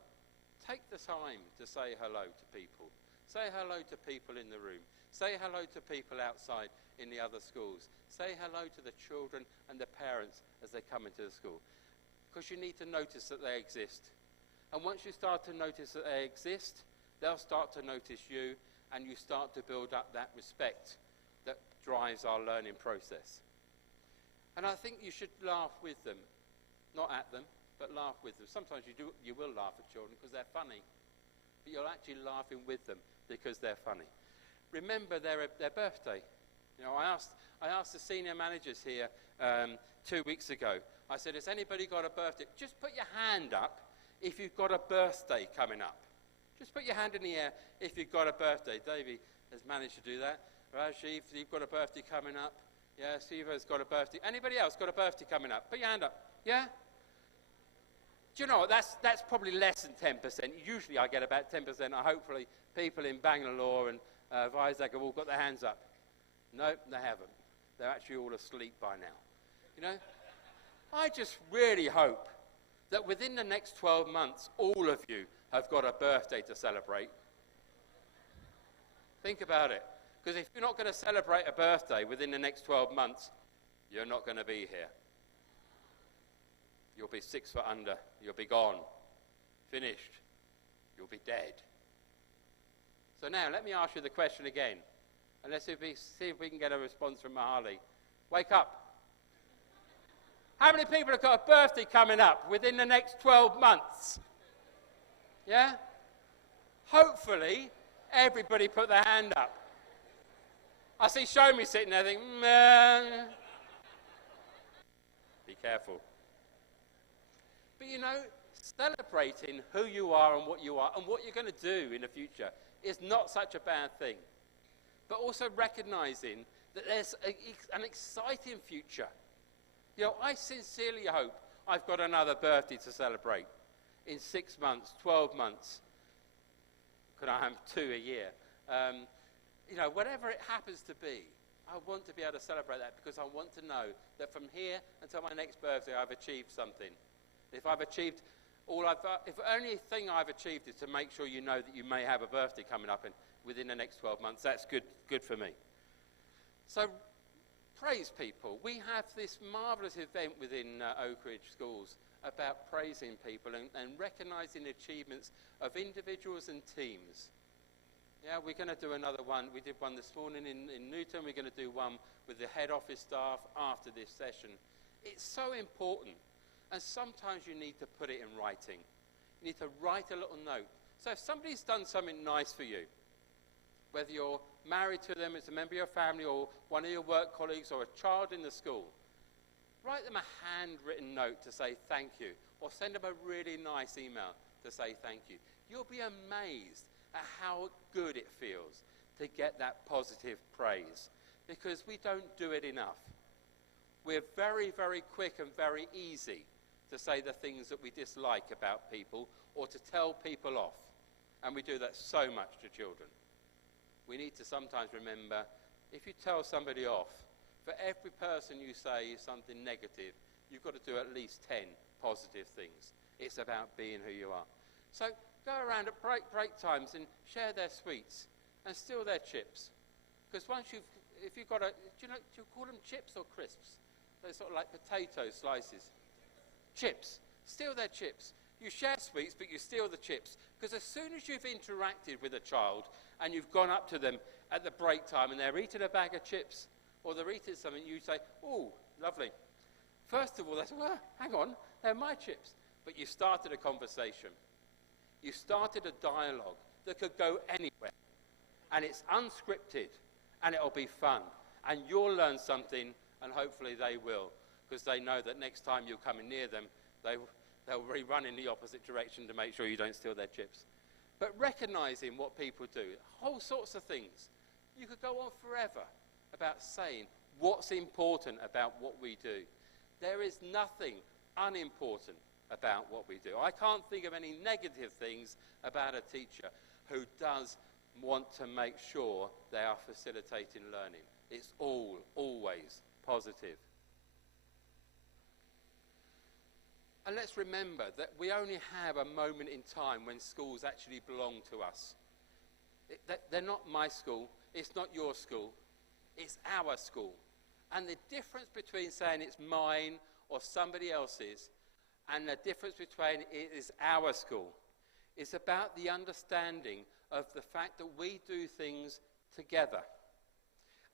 Take the time to say hello to people. Say hello to people in the room. Say hello to people outside in the other schools. Say hello to the children and the parents as they come into the school. Because you need to notice that they exist. And once you start to notice that they exist, they'll start to notice you, and you start to build up that respect that drives our learning process. And I think you should laugh with them. Not at them, but laugh with them. Sometimes you will laugh at children because they're funny. But you're actually laughing with them because they're funny. Remember their birthday. You know, I asked the senior managers here 2 weeks ago. I said, has anybody got a birthday? Just put your hand up if you've got a birthday coming up. Just put your hand in the air if you've got a birthday. Davey has managed to do that. Rajiv, you've got a birthday coming up. Yeah, Siva's got a birthday. Anybody else got a birthday coming up? Put your hand up. Yeah? Do you know what? That's probably less than 10%. Usually I get about 10%. Hopefully people in Bangalore and Vizag have all got their hands up. No, they haven't. They're actually all asleep by now. You know? I just really hope that within the next 12 months, all of you have got a birthday to celebrate. Think about it. Because if you're not going to celebrate a birthday within the next 12 months, you're not going to be here. You'll be 6 foot under. You'll be gone. Finished. You'll be dead. So now, let me ask you the question again. And let's see if we can get a response from Mahali. Wake up. How many people have got a birthday coming up within the next 12 months? Yeah? Hopefully, everybody put their hand up. I see Shomi sitting there thinking, meh. Be careful. But you know, celebrating who you are and what you're going to do in the future is not such a bad thing. But also recognizing that there's an exciting future. You know, I sincerely hope I've got another birthday to celebrate in 6 months, 12 months. Could I have 2 a year? You know, whatever it happens to be, I want to be able to celebrate that because I want to know that from here until my next birthday, I've achieved something. If I've achieved if the only thing I've achieved is to make sure you know that you may have a birthday coming up within the next 12 months, that's good for me. So praise people. We have this marvellous event within Oak Ridge Schools about praising people and recognising achievements of individuals and teams. Yeah, we're going to do another one. We did one this morning in Newton. We're going to do one with the head office staff after this session. It's so important. And sometimes you need to put it in writing. You need to write a little note. So if somebody's done something nice for you, whether you're married to them, it's a member of your family, or one of your work colleagues, or a child in the school, write them a handwritten note to say thank you, or send them a really nice email to say thank you. You'll be amazed at how good it feels to get that positive praise, because we don't do it enough. We're very, very quick and very easy to say the things that we dislike about people, or to tell people off. And we do that so much to children. We need to sometimes remember, if you tell somebody off, for every person you say is something negative, you've got to do at least 10 positive things. It's about being who you are. So go around at break times and share their sweets and steal their chips. Because if you've got do you call them chips or crisps? Those sort of like potato slices. Chips. Steal their chips. You share sweets, but you steal the chips. Because as soon as you've interacted with a child and you've gone up to them at the break time and they're eating a bag of chips or they're eating something, you say, oh, lovely. First of all, they say, well, hang on, they're my chips. But you started a conversation. You started a dialogue that could go anywhere. And it's unscripted, and it'll be fun. And you'll learn something, and hopefully they will, because they know that next time you're coming near them, they'll run in the opposite direction to make sure you don't steal their chips. But recognizing what people do, whole sorts of things. You could go on forever about saying what's important about what we do. There is nothing unimportant about what we do. I can't think of any negative things about a teacher who does want to make sure they are facilitating learning. It's always positive. And let's remember that we only have a moment in time when schools actually belong to us. They're not my school, it's not your school, it's our school. And the difference between saying it's mine or somebody else's, and the difference between it is our school, is about the understanding of the fact that we do things together.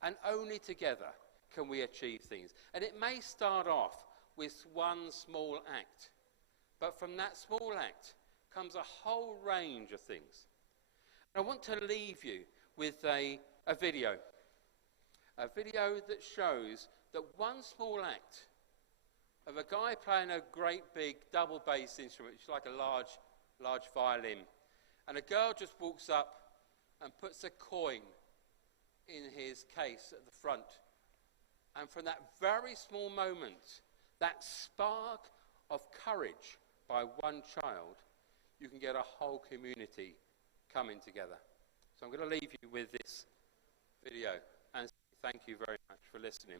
And only together can we achieve things. And it may start off with one small act, but from that small act comes a whole range of things. And I want to leave you with a video that shows that one small act of a guy playing a great big double bass instrument, which is like a large violin, and a girl just walks up and puts a coin in his case at the front. And from that very small moment, that spark of courage by one child, you can get a whole community coming together. So I'm going to leave you with this video, and thank you very much for listening.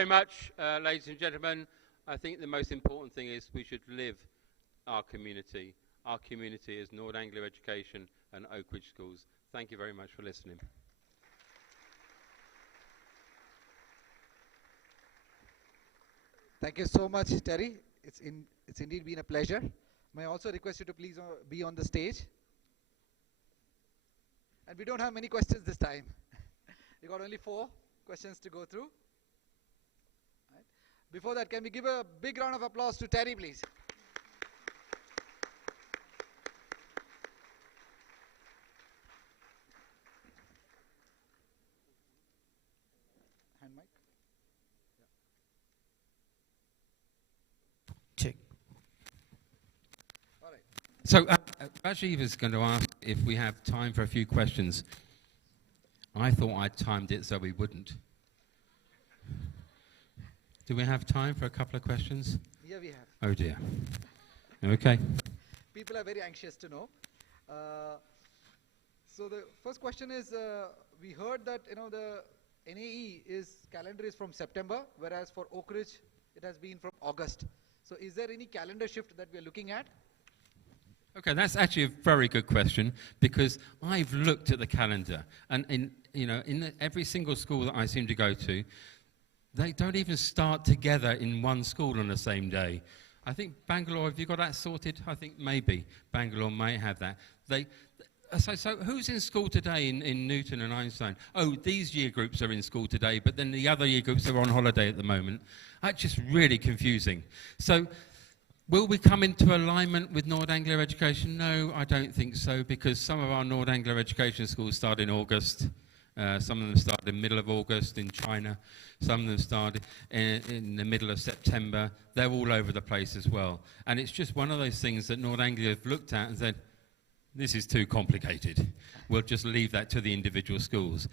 Very much, ladies and gentlemen. I think the most important thing is we should live our community. Our community is North Anglia Education and Oak Ridge Schools. Thank you very much for listening. Thank you so much, Terry. It's indeed been a pleasure. May I also request you to please be on the stage. And we don't have many questions this time. We got only 4 questions to go through. Right. Before that, can we give a big round of applause to Terry, please? Hand mic. Check. All right. So, Rajiv is going to ask if we have time for a few questions. I thought I'd timed it so we wouldn't. Do we have time for a couple of questions? Yeah, we have. Oh dear. Okay. People are very anxious to know. So the first question is, we heard that the NAE calendar is from September, whereas for Oak Ridge it has been from August. So is there any calendar shift that we are looking at? Okay, that's actually a very good question, because I've looked at the calendar, and in every single school that I seem to go to, they don't even start together in one school on the same day. I think Bangalore, have you got that sorted? I think maybe Bangalore may have that. So who's in school today in Newton and Einstein? Oh, these year groups are in school today, but then the other year groups are on holiday at the moment. That's just really confusing. So will we come into alignment with North Anglia Education? No, I don't think so, because some of our North Anglia Education schools start in August. Some of them start in the middle of August in China. Some of them start in the middle of September. They're all over the place as well. And it's just one of those things that North Anglia have looked at and said, this is too complicated. We'll just leave that to the individual schools.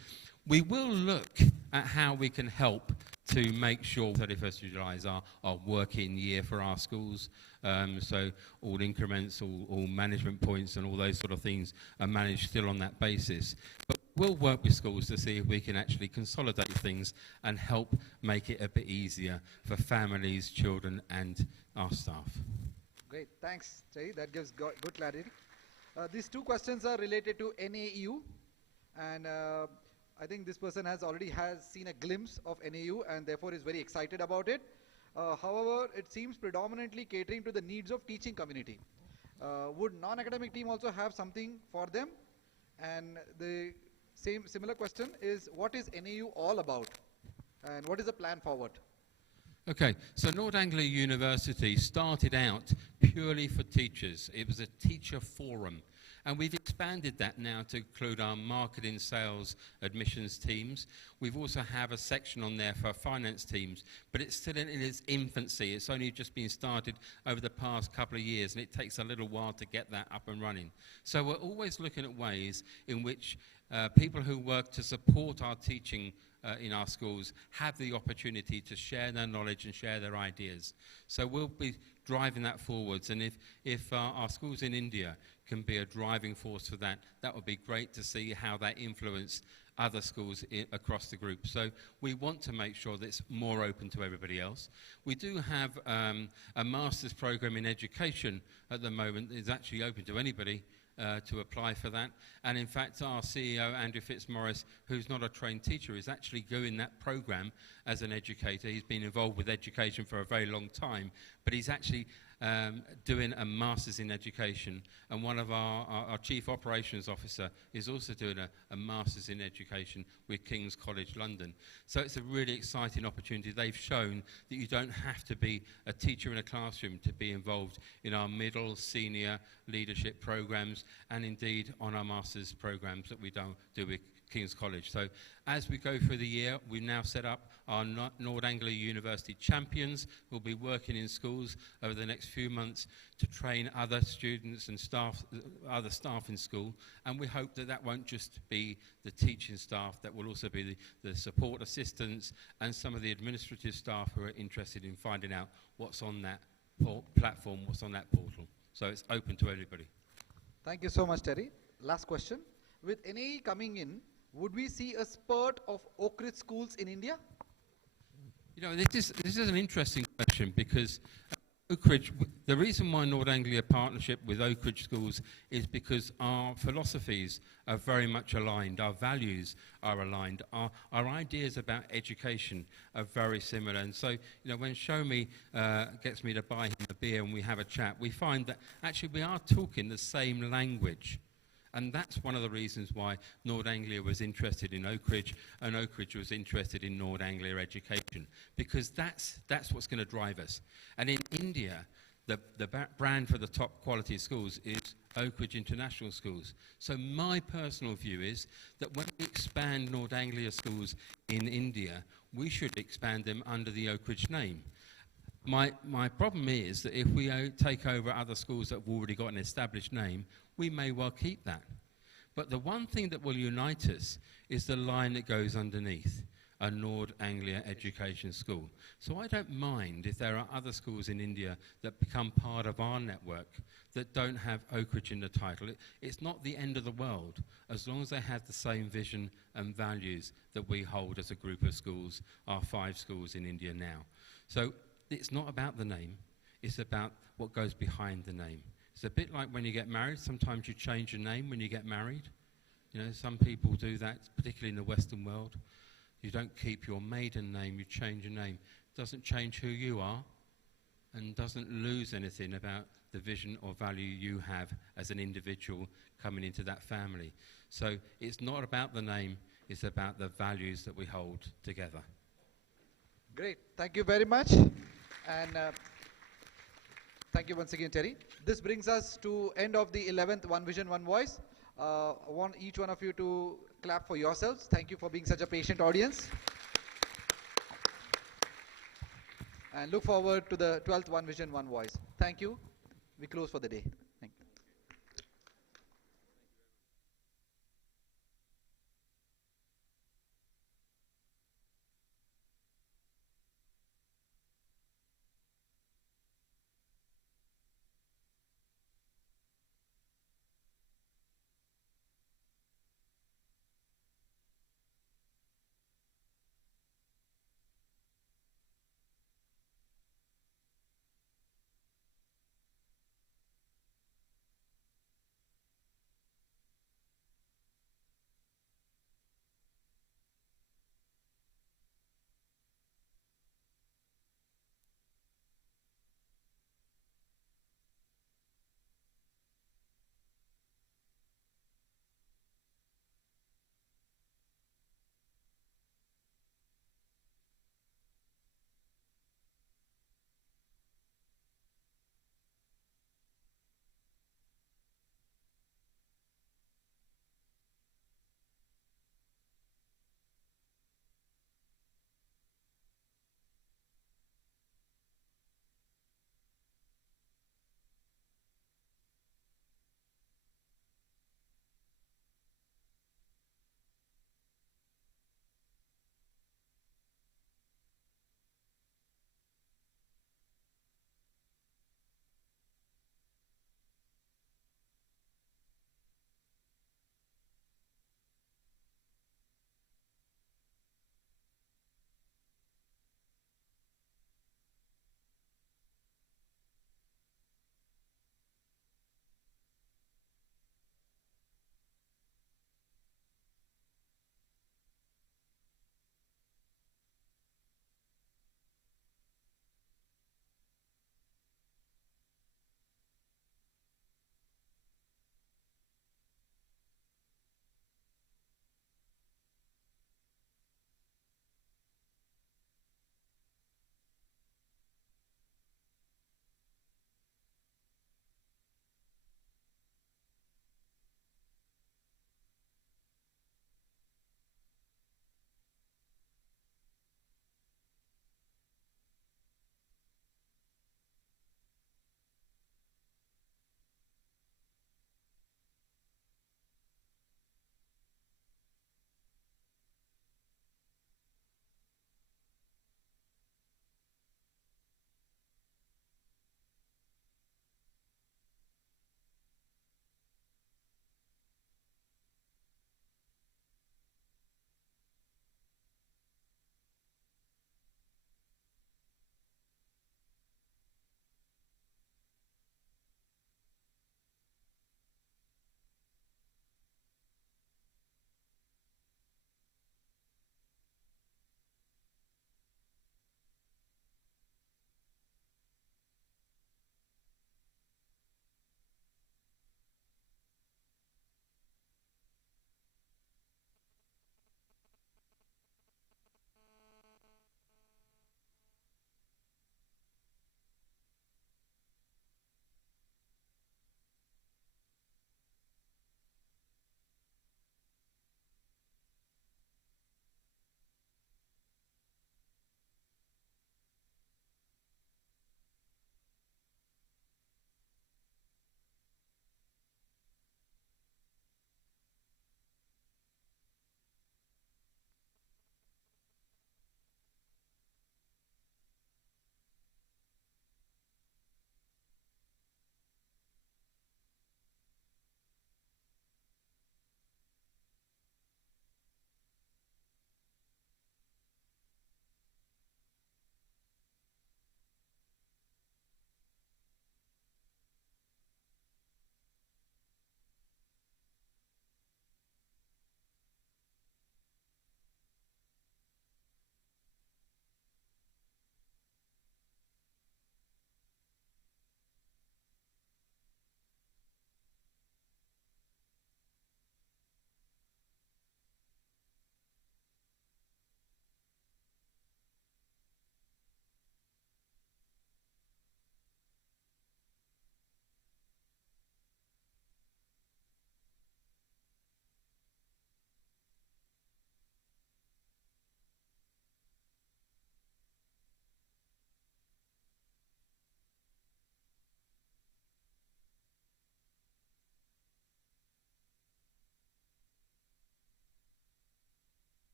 We will look at how we can help to make sure 31st of July is our working year for our schools. So all increments, all management points and all those sort of things are managed still on that basis. But we'll work with schools to see if we can actually consolidate things and help make it a bit easier for families, children and our staff. Great, thanks, Jay. That gives good clarity. These 2 questions are related to NAU, and I think this person has seen a glimpse of NAU and therefore is very excited about it. However, it seems predominantly catering to the needs of teaching community. Would non-academic team also have something for them? And the similar question is, what is NAU all about? And what is the plan forward? Okay, so North Anglia University started out purely for teachers. It was a teacher forum. And we've expanded that now to include our marketing, sales, admissions teams. We've also have a section on there for finance teams, but it's still in its infancy. It's only just been started over the past couple of years, and it takes a little while to get that up and running. So we're always looking at ways in which people who work to support our teaching in our schools have the opportunity to share their knowledge and share their ideas. So we'll be driving that forwards, and if our schools in India can be a driving force for that, that would be great to see how that influenced other schools across the group. So we want to make sure that it's more open to everybody else. We do have a master's program in education at the moment that is actually open to anybody to apply for that. And in fact, our CEO, Andrew Fitzmaurice, who's not a trained teacher, is actually doing that program as an educator. He's been involved with education for a very long time, but he's actually doing a master's in education, and one of our chief operations officer is also doing a master's in education with King's College London. So it's a really exciting opportunity. They've shown that you don't have to be a teacher in a classroom to be involved in our middle, senior leadership programs, and indeed on our master's programs that we do with King's College. So as we go through the year, we've now set up our North Anglia University champions who will be working in schools over the next few months to train other students and staff, other staff in school. And we hope that that won't just be the teaching staff, that will also be the support assistants and some of the administrative staff who are interested in finding out what's on that platform, what's on that portal. So it's open to everybody. Thank you so much, Terry. Last question. With NAE coming in, would we see a spurt of Oak Ridge schools in India? You know, this is an interesting question because Oak Ridge, the reason why North Anglia partnership with Oak Ridge schools is because our philosophies are very much aligned, our values are aligned, our ideas about education are very similar. And so, you know, when Show Me gets me to buy him a beer and we have a chat, we find that actually we are talking the same language. And that's one of the reasons why North Anglia was interested in Oak Ridge and Oak Ridge was interested in North Anglia education, because that's what's going to drive us. And in India, the brand for the top quality schools is Oak Ridge International Schools. So my personal view is that when we expand North Anglia schools in India, we should expand them under the Oak Ridge name. My problem is that if we take over other schools that have already got an established name, we may well keep that. But the one thing that will unite us is the line that goes underneath, a North Anglia Education School. So I don't mind if there are other schools in India that become part of our network that don't have Oak Ridge in the title. It's not the end of the world, as long as they have the same vision and values that we hold as a group of schools, our 5 schools in India now. So it's not about the name, it's about what goes behind the name. It's a bit like when you get married. Sometimes you change your name when you get married. You know, some people do that, particularly in the Western world. You don't keep your maiden name, you change your name. Doesn't change who you are and doesn't lose anything about the vision or value you have as an individual coming into that family. So it's not about the name, it's about the values that we hold together. Great. Thank you very much. And thank you once again, Terry. This brings us to end of the 11th One Vision, One Voice. I want each one of you to clap for yourselves. Thank you for being such a patient audience. And look forward to the 12th One Vision, One Voice. Thank you. We close for the day.